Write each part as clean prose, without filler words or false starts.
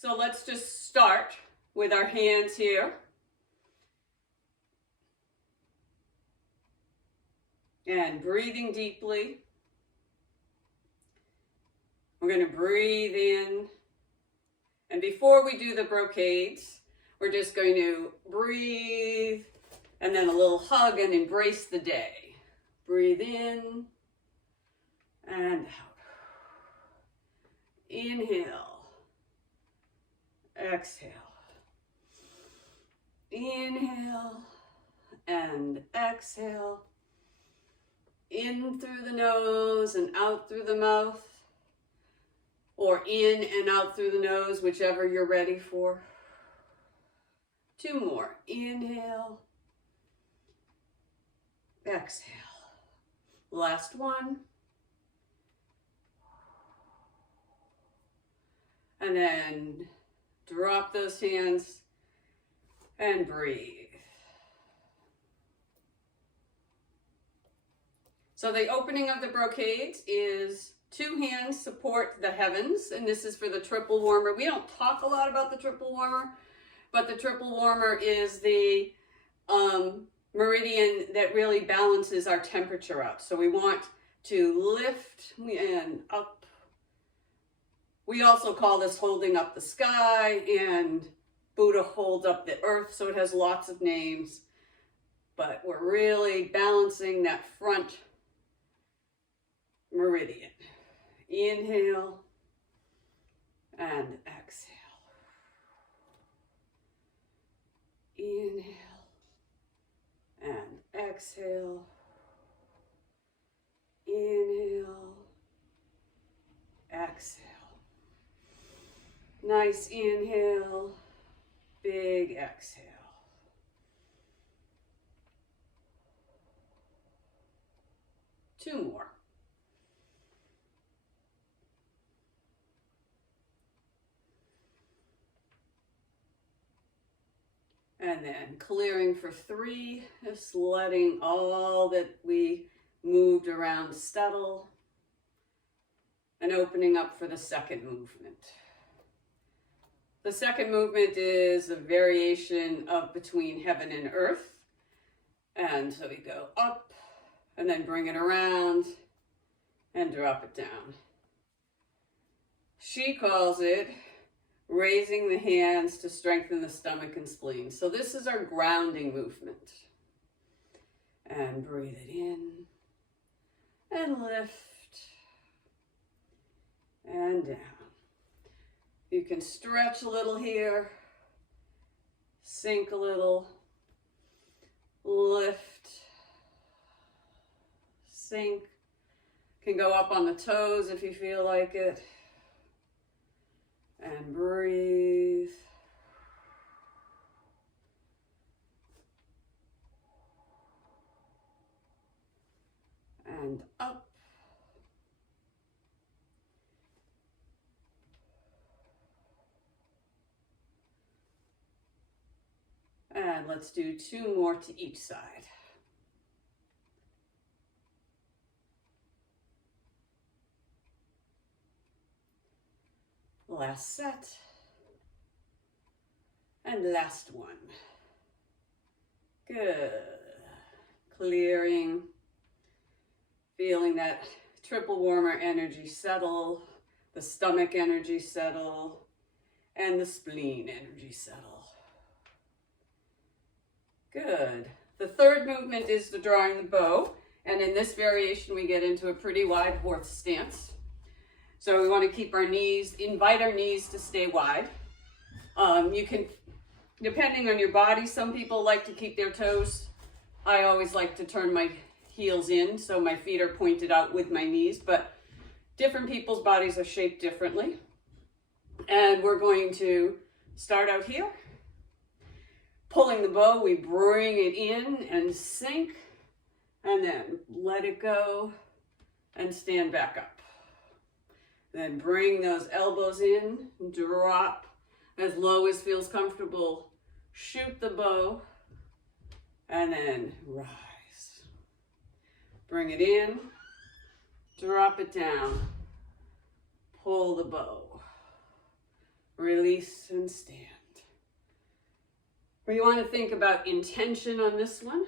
So let's just start with our hands here. And breathing deeply. We're going to breathe in. And before we do the brocades, we're just going to breathe and then a little hug and embrace the day. Breathe in and out. Inhale. Exhale. Inhale and exhale. In through the nose and out through the mouth, or in and out through the nose, whichever you're ready for. 2 more. Inhale. Exhale. Last one. And then drop those hands and breathe. So the opening of the brocades is 2 hands support the heavens, and this is for the triple warmer. We don't talk a lot about the triple warmer, but the triple warmer is the meridian that really balances our temperature out. So we want to lift and up. We also call this holding up the sky, and Buddha holds up the earth, so it has lots of names. But we're really balancing that front meridian. Inhale and exhale. Inhale and exhale. Inhale, exhale. Nice inhale, big exhale. Two more. And then clearing for 3, just letting all that we moved around settle, and opening up for the second movement. The second movement is a variation of between heaven and earth. And so we go up and then bring it around and drop it down. She calls it raising the hands to strengthen the stomach and spleen. So this is our grounding movement. And breathe it in and lift and down. You can stretch a little here, sink a little, lift, sink. Can go up on the toes if you feel like it. And breathe. And up. And let's do 2 more to each side. Last set. And last one. Good. Clearing. Feeling that triple warmer energy settle, the stomach energy settle, and the spleen energy settle. Good. The third movement is the drawing the bow, and in this variation we get into a pretty wide horse stance. So we want to keep our knees, invite our knees to stay wide. You can, depending on your body, some people like to keep their toes. I always like to turn my heels in so my feet are pointed out with my knees, but different people's bodies are shaped differently. And we're going to start out here. Pulling the bow, we bring it in and sink, and then let it go and stand back up. Then bring those elbows in, drop as low as feels comfortable, shoot the bow, and then rise. Bring it in, drop it down, pull the bow, release, and stand. We want to think about intention on this one,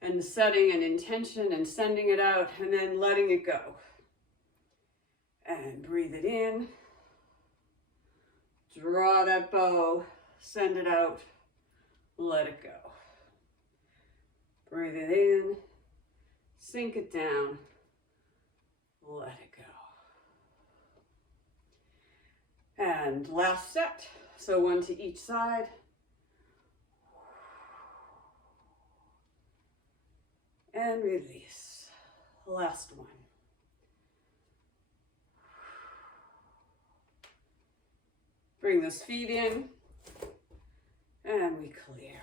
and setting an intention and sending it out, and then letting it go. And breathe it in. Draw that bow, send it out, let it go. Breathe it in, sink it down, let it go. And last set, so one to each side. And release. Last one. Bring those feet in, and we clear.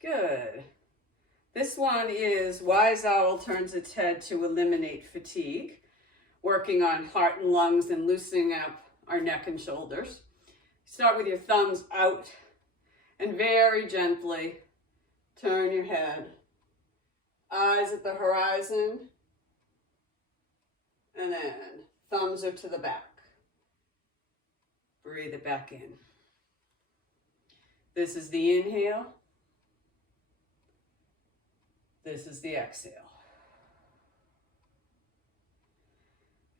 Good. This one is Wise Owl turns its head to eliminate fatigue, working on heart and lungs and loosening up our neck and shoulders. Start with your thumbs out and very gently turn your head. Eyes at the horizon, and then thumbs are to the back. Breathe it back in. This is the inhale. This is the exhale.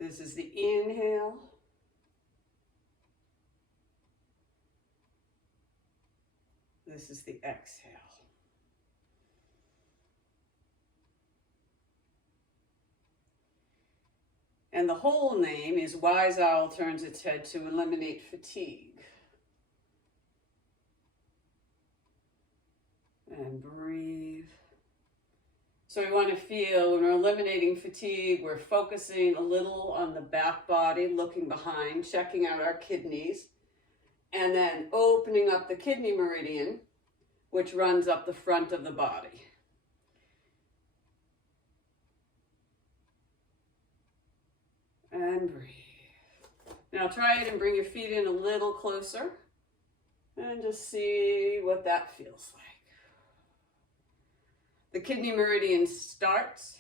This is the inhale. This is the exhale. And the whole name is Wise Owl turns its head to eliminate fatigue. And breathe. So we want to feel when we're eliminating fatigue, we're focusing a little on the back body, looking behind, checking out our kidneys, and then opening up the kidney meridian, which runs up the front of the body. And breathe. Now try it and bring your feet in a little closer and just see what that feels like. The kidney meridian starts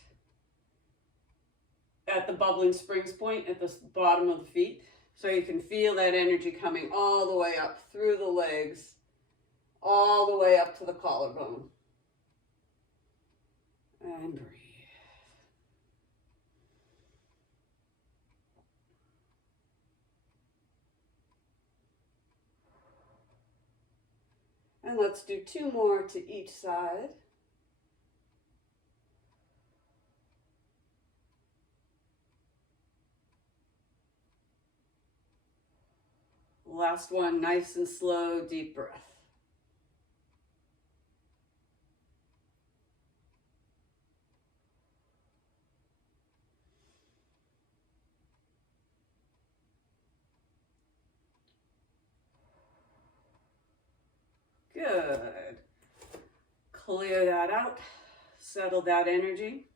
at the bubbling springs point at the bottom of the feet. So you can feel that energy coming all the way up through the legs, all the way up to the collarbone. And breathe. And let's do 2 more to each side. Last one, nice and slow, deep breath. Good. Clear that out. Settle that energy.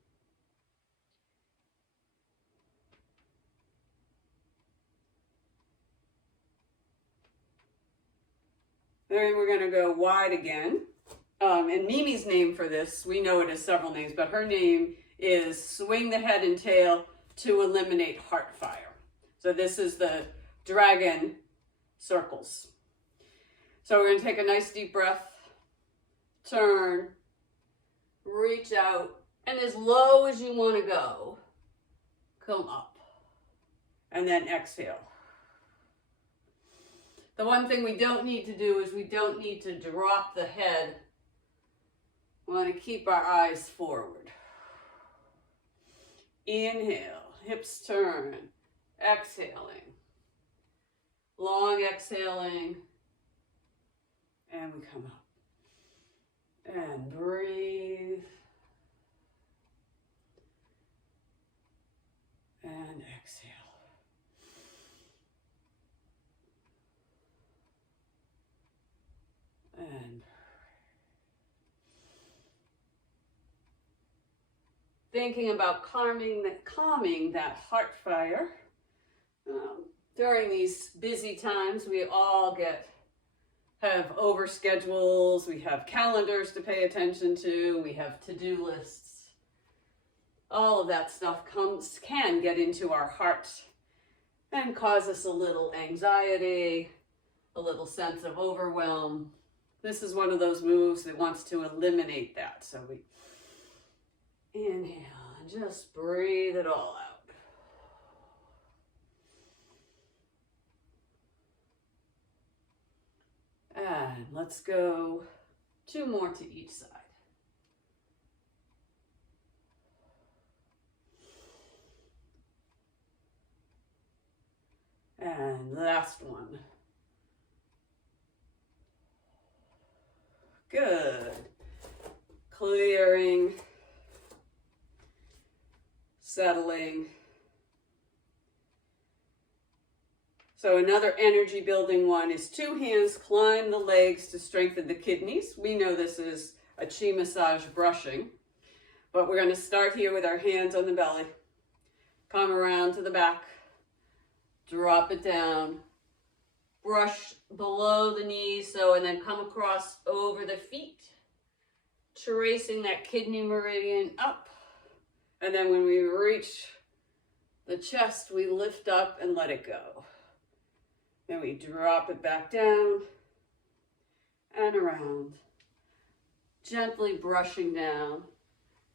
Then we're going to go wide again. And Mimi's name for this, we know it as several names, but her name is Swing the Head and Tail to Eliminate Heart Fire. So this is the dragon circles. So we're going to take a nice deep breath, turn, reach out, and as low as you want to go, come up. And then exhale. The one thing we don't need to do is we don't need to drop the head. We want to keep our eyes forward. Inhale, hips turn, exhaling. Long exhaling. And we come up. And breathe. And exhale. And thinking about calming that heart fire. During these busy times, we all get have over schedules, we have calendars to pay attention to, we have to-do lists. All of that stuff can get into our heart and cause us a little anxiety, a little sense of overwhelm. This is one of those moves that wants to eliminate that. So we inhale and just breathe it all out. And let's go 2 more to each side. And last one. Good. Clearing, settling. So another energy building one is 2 hands climb the legs to strengthen the kidneys. We know this is a chi massage brushing, but we're going to start here with our hands on the belly. Come around to the back, drop it down, brush below the knees, and then come across over the feet, tracing that kidney meridian up. And then when we reach the chest, we lift up and let it go. Then we drop it back down and around, gently brushing down,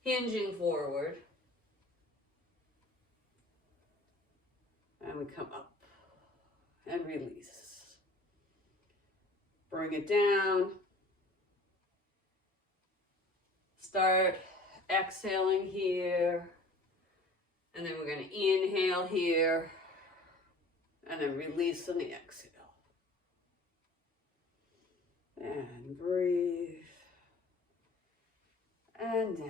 hinging forward. And we come up and release. Bring it down. Start exhaling here. And then we're going to inhale here. And then release on the exhale. And breathe. And down.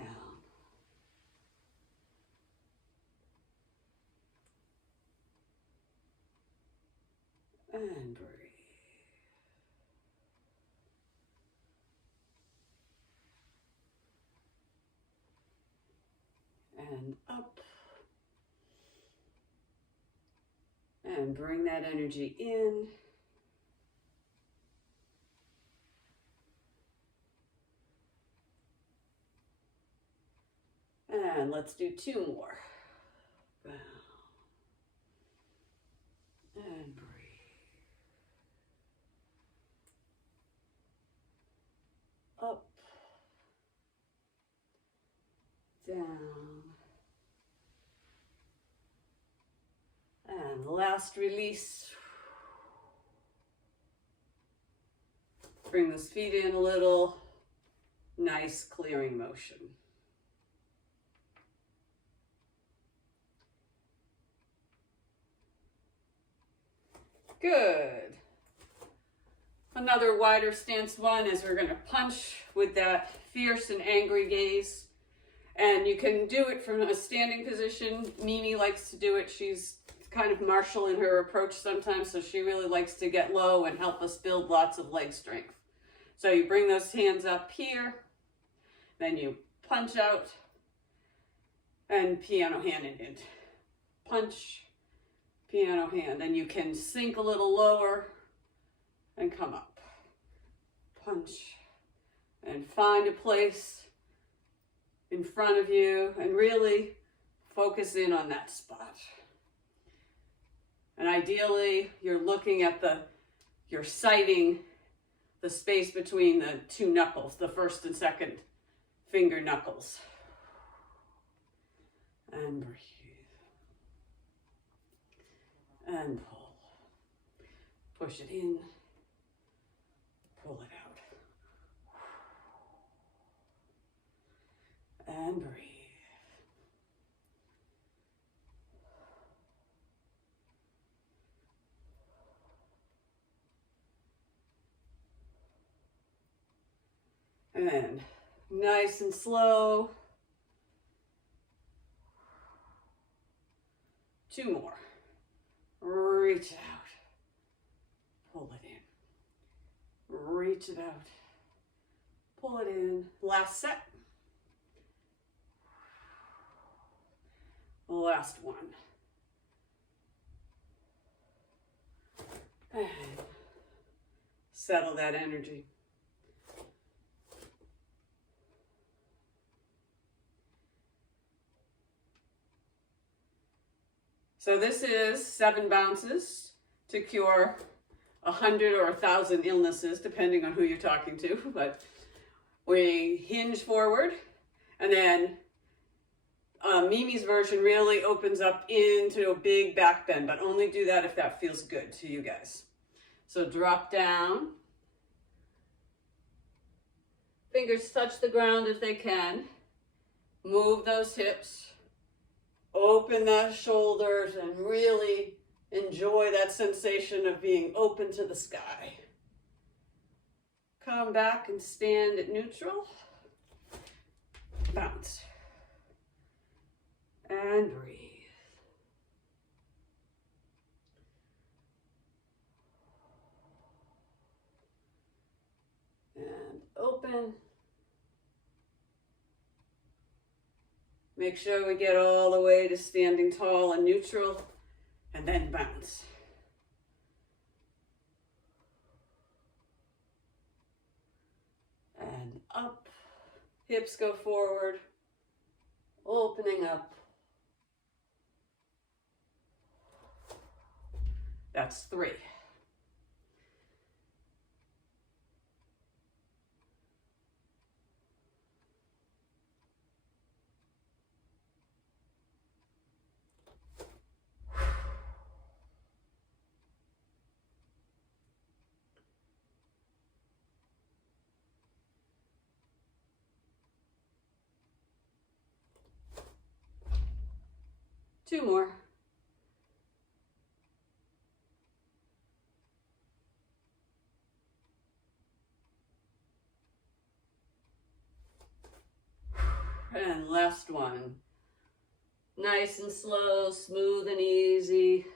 And breathe. And up. And bring that energy in. And let's do 2 more. Down. And breathe. Up. Down. And last release. Bring those feet in a little. Nice clearing motion. Good. Another wider stance one is we're going to punch with that fierce and angry gaze. And you can do it from a standing position. Mimi likes to do it. She's kind of martial in her approach sometimes, so she really likes to get low and help us build lots of leg strength. So you bring those hands up here, then you punch out and piano hand it in. Punch, piano hand, and you can sink a little lower and come up. Punch and find a place in front of you and really focus in on that spot. And ideally, you're looking at you're sighting the space between the 2 knuckles, the first and second finger knuckles. And breathe. And pull. Push it in. Pull it out. And breathe. And nice and slow. 2 more. Reach it out. Pull it in. Reach it out. Pull it in. Last set. Last one. settle that energy. So this is 7 bounces to cure 100 or 1,000 illnesses, depending on who you're talking to. But we hinge forward, and then Mimi's version really opens up into a big back bend, but only do that if that feels good to you guys. So drop down. Fingers touch the ground if they can. Move those hips. Open the shoulders and really enjoy that sensation of being open to the sky. Come back and stand at neutral. Bounce. And breathe. And open. Make sure we get all the way to standing tall and neutral, and then bounce. And up. Hips go forward. Opening up. That's 3. Two more. And last one. Nice and slow, smooth and easy.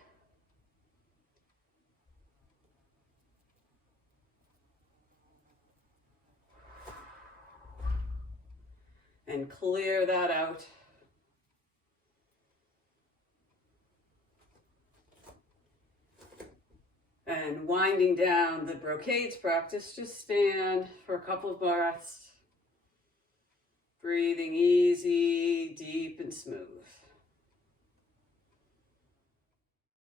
And clear that out. And winding down the brocades practice, just stand for a couple of breaths. Breathing easy, deep, and smooth.